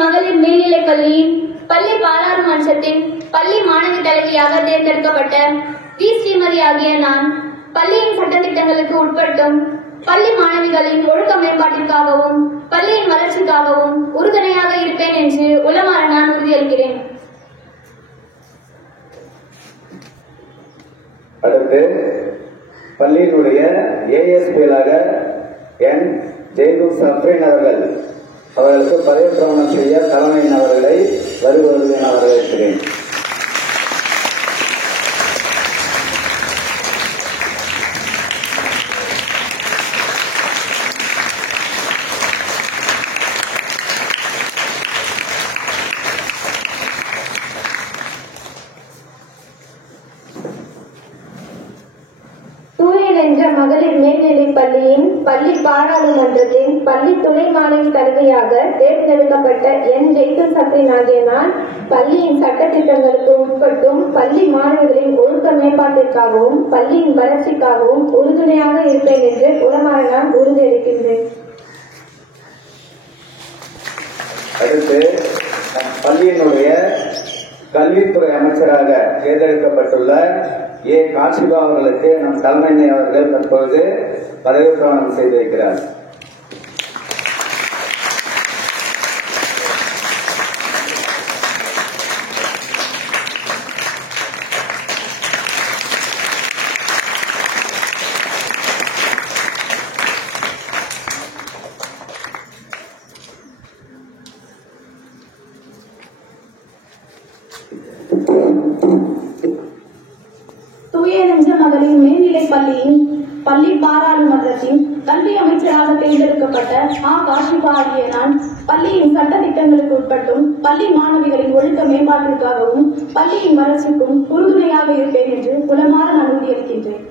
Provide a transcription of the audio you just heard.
மகளிர் மேல்நிலைப் பள்ளியின் பள்ளி பாராளுமன்றத்தின் பள்ளி மாணவி தலைவியாக தேர்ந்தெடுக்கப்பட்ட வி. ஸ்ரீமதி ஆகிய நான் பள்ளியின் சட்டத்திட்டங்களுக்கு உட்பட்டும் பள்ளி மாணவிகளின் ஒழுக்க மேம்பாட்டிற்காகவும் பள்ளியின் வளர்ச்சிக்காகவும் உறுதுணையாக இருப்பேன் என்று உளமாற நான் உறுதியளிக்கிறேன். அடுத்து பள்ளியினுடைய ஏஎஸ்பியலாக என். ஜெய்தூர் சப்ரீன் அவர்களுக்கு பதவி பிரமாணம் செய்ய தலைமையின் அவர்களை வருவது என வரவேற்கிறேன். என்ற மகளிர் மேல்நிலைப் பள்ளியின் பள்ளி பாராளுமன்றத்தின் பள்ளி துணை மாணவி தலைவியாக தேர்ந்தெடுக்கப்பட்ட என். ஜெய்தூர் சப்ரீன் ஆகிய நான் பள்ளியின் சட்டத்திட்டங்களுக்கு உட்பட்டும் பள்ளி மாணவிகளின் ஒழுக்க மேம்பாட்டிற்காகவும் பள்ளியின் வளர்ச்சிக்காகவும் உறுதுணையாக இருப்பேன் என்று உளமாற நான் உறுதியளிக்கின்றேன். அடுத்து பள்ளியினுடைய கல்வித்துறை அமைச்சராக தேர்ந்தெடுக்கப்பட்டுள்ள ஏ. காசிபா அவர்களுக்கு நம் தலைமை அவர்கள் தற்பொழுது பதவி பிரமாணம் செய்து வைக்கிறார். மகளிர் மேல்நிலைப் பள்ளியின் பள்ளி பாராளுமன்றத்தின் கல்வி அமைச்சராக தேர்ந்தெடுக்கப்பட்ட ஆ. காசிபா ஆகிய நான் பள்ளியின் சட்டத்திட்டங்களுக்கு உட்பட்டும் பள்ளி மாணவிகளின் ஒழுக்க மேம்பாட்டிற்காகவும் பள்ளியின் வளர்ச்சிக்கும் உறுதுணையாக இருப்பேன் என்று உளமாற நான் உறுதியளிக்கின்றேன்.